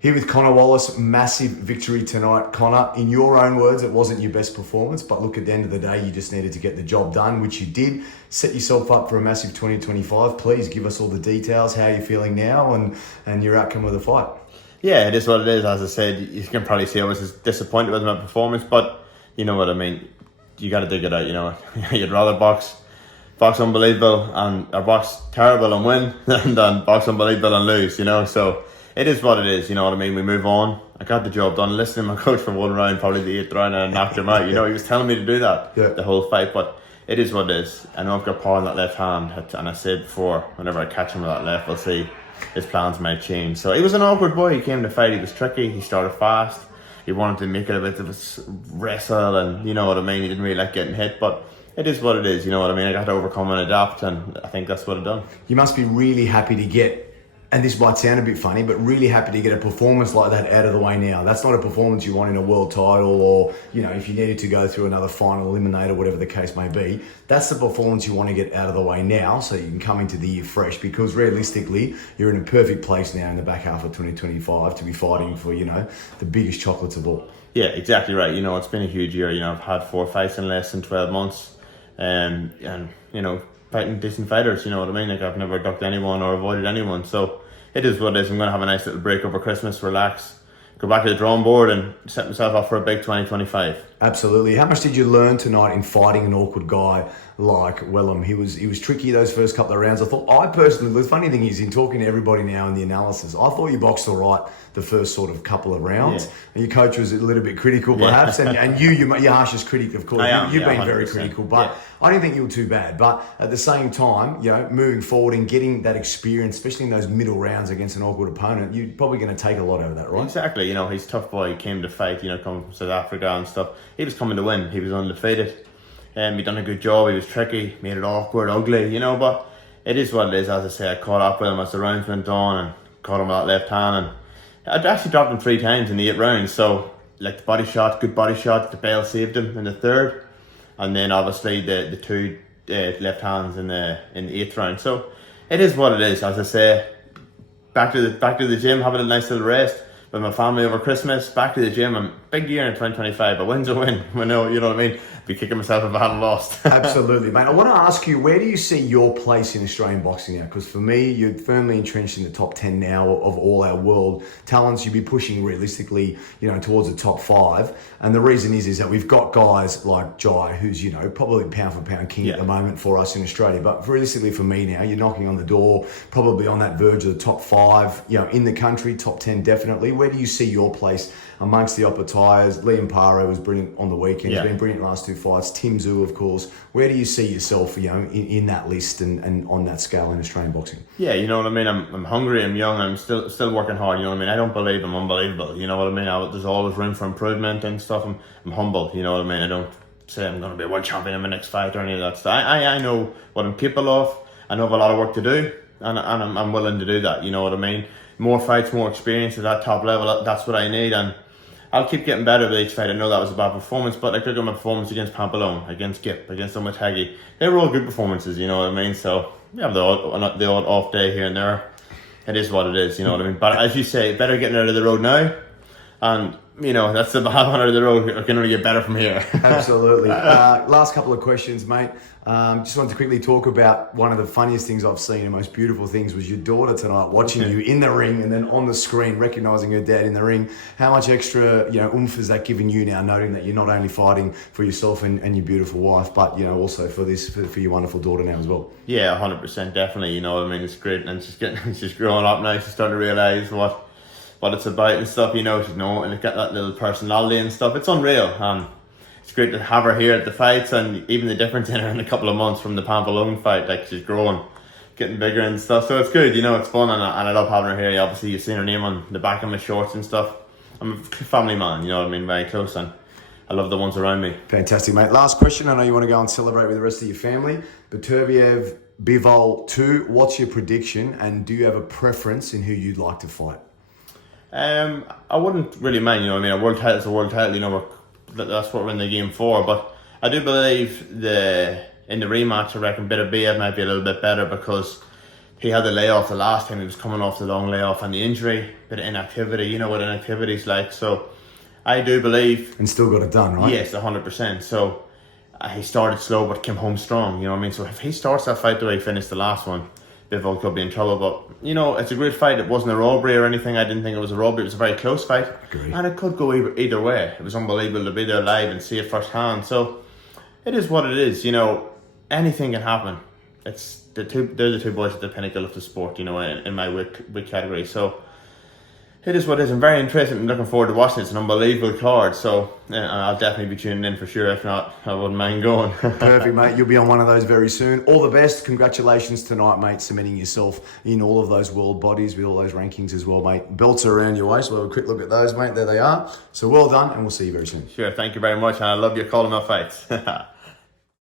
Here with Connor Wallace, massive victory tonight. Connor, in your own words, it wasn't your best performance, but look, at the end of the day, you just needed to get the job done, which you did. Set yourself up for a massive 2025. Please give us all the details, how you're feeling now and your outcome of the fight. Yeah, it is what it is. As I said, you can probably see I was disappointed with my performance, but you know what I mean. You got to dig it out, you know. You'd rather box unbelievable or box terrible and win than box unbelievable and lose, you know. So it is what it is, you know what I mean. We move on. I got the job done. Listening to my coach for one round, probably the 8th round, and I knocked him out. You know, he was telling me to do that the whole fight, but it is what it is. I know I've got power in that left hand, and I said before, whenever I catch him with that left, we'll see his plans might change. So he was an awkward boy. He came to fight. He was tricky. He started fast. He wanted to make it a bit of a wrestle, and you know what I mean. He didn't really like getting hit, but it is what it is. You know what I mean. I got to overcome and adapt, and I think that's what I've done. You must be really happy to get, and this might sound a bit funny, but really happy to get a performance like that out of the way now. That's not a performance you want in a world title, or, you know, if you needed to go through another final eliminator, whatever the case may be. That's the performance you want to get out of the way now, so you can come into the year fresh, because realistically, you're in a perfect place now in the back half of 2025 to be fighting for, you know, the biggest chocolates of all. Yeah, exactly right. You know, it's been a huge year. You know, I've had 4 fights in less than 12 months. And you know, fighting decent fighters, you know what I mean. Like, I've never ducked anyone or avoided anyone, so it is what it is. I'm going to have a nice little break over Christmas, relax, go back to the drawing board and set myself up for a big 2025. Absolutely. How much did you learn tonight in fighting an awkward guy like Wellem? He was tricky those first couple of rounds. I personally, the funny thing is, in talking to everybody now in the analysis, I thought you boxed all right the first sort of couple of rounds. Yeah. And your coach was a little bit critical perhaps, and you're harshest critic, of course. You've been 100%. Very critical, but I didn't think you were too bad. But at the same time, you know, moving forward and getting that experience, especially in those middle rounds against an awkward opponent, you're probably going to take a lot out of that, right? Exactly. You know, he's a tough boy. He came to fight, you know, coming from South Africa and stuff. He was coming to win. He was undefeated. He done a good job. He was tricky, made it awkward, ugly, you know, but it is what it is. As I say, I caught up with him as the rounds went on and caught him with that left hand, and I'd actually dropped him 3 times in the 8 rounds. So, like, the body shot, good body shot, the bail saved him in the 3rd, and then obviously the 2 left hands in the 8th round. So it is what it is. As I say, back to the gym, having a nice little rest with my family over Christmas, back to the gym, and big year in 2025. A win's a win. You know what I mean? Be kicking myself if I hadn't lost. Absolutely, mate. I want to ask you, where do you see your place in Australian boxing now? Because for me, you're firmly entrenched in the top 10 now of all our world talents. You'd be pushing realistically, you know, towards the top 5. And the reason is that we've got guys like Jai, who's, you know, probably pound for pound king at the moment for us in Australia. But realistically for me now, you're knocking on the door, probably on that verge of the top 5, you know, in the country, top 10 definitely. Where do you see your place amongst the upper tires? Liam Paro was brilliant on the weekend. He's been brilliant last 2 fights. Tszyu, of course. Where do you see yourself, you know, in that list and on that scale in Australian boxing? Yeah, you know what I mean. I'm hungry. I'm young. I'm still working hard. You know what I mean. I don't believe I'm unbelievable. You know what I mean. There's always room for improvement and stuff. I'm humble. You know what I mean. I don't say I'm going to be a world champion in my next fight or any of that stuff. I know what I'm capable of. I know I have a lot of work to do, and I'm willing to do that. You know what I mean. More fights, more experience at that top level. That's what I need, and I'll keep getting better with each fight. I know that was a bad performance, but I took my performance against Pampelone, against Gip, against Omatagi. They were all good performances, you know what I mean? So we have the odd off day here and there. It is what it is, you know what I mean? But as you say, better getting out of the road now. And, you know, that's the bad one out of the road. It can only get better from here. Absolutely. Last couple of questions, mate. Just wanted to quickly talk about one of the funniest things I've seen and most beautiful things was your daughter tonight watching you in the ring and then on the screen, recognising her dad in the ring. How much extra, you know, oomph has that given you now, noting that you're not only fighting for yourself and your beautiful wife, but, you know, also for your wonderful daughter now as well? Yeah, 100%, definitely. You know what I mean? It's great, and she's growing up now. She's starting to realise what it's about and stuff, you know, and it's got that little personality and stuff. It's unreal. It's great to have her here at the fights, and even the difference in her in a couple of months from the Pampelone fight, like, she's growing, getting bigger and stuff. So it's good, you know, it's fun, and I love having her here. Obviously, you've seen her name on the back of my shorts and stuff. I'm a family man, you know what I mean, very close, and I love the ones around me. Fantastic, mate. Last question. I know you want to go and celebrate with the rest of your family. Beterbiev, Bivol 2. What's your prediction, and do you have a preference in who you'd like to fight? I wouldn't really mind, you know what I mean. A world title is a world title, you know, that's what we're in the game for. But I do believe in the rematch, I reckon Beterbiev might be a little bit better, because he had the layoff the last time. He was coming off the long layoff and the injury, bit of inactivity. You know what inactivity's like. So I do believe, And still got it done, right? yes, 100%. So he started slow but came home strong. You know what I mean? So if he starts that fight the way he finished the last one, Bivol could be in trouble. But you know, it's a great fight. It wasn't a robbery or anything. I didn't think it was a robbery. It was a very close fight, Agree. and it could go either way. It was unbelievable to be there live and see it firsthand. So it is what it is. You know, anything can happen. It's they're the two boys at the pinnacle of the sport. You know, in my weight category. So it is what it is. I'm very interested and looking forward to watching it. It's an unbelievable card. So I'll definitely be tuning in for sure. If not, I wouldn't mind going. Perfect, mate. You'll be on one of those very soon. All the best. Congratulations tonight, mate, cementing yourself in all of those world bodies with all those rankings as well, mate. Belts are around your waist. We'll have a quick look at those, mate. There they are. So well done, and we'll see you very soon. Sure. Thank you very much, and I love your calling my fights.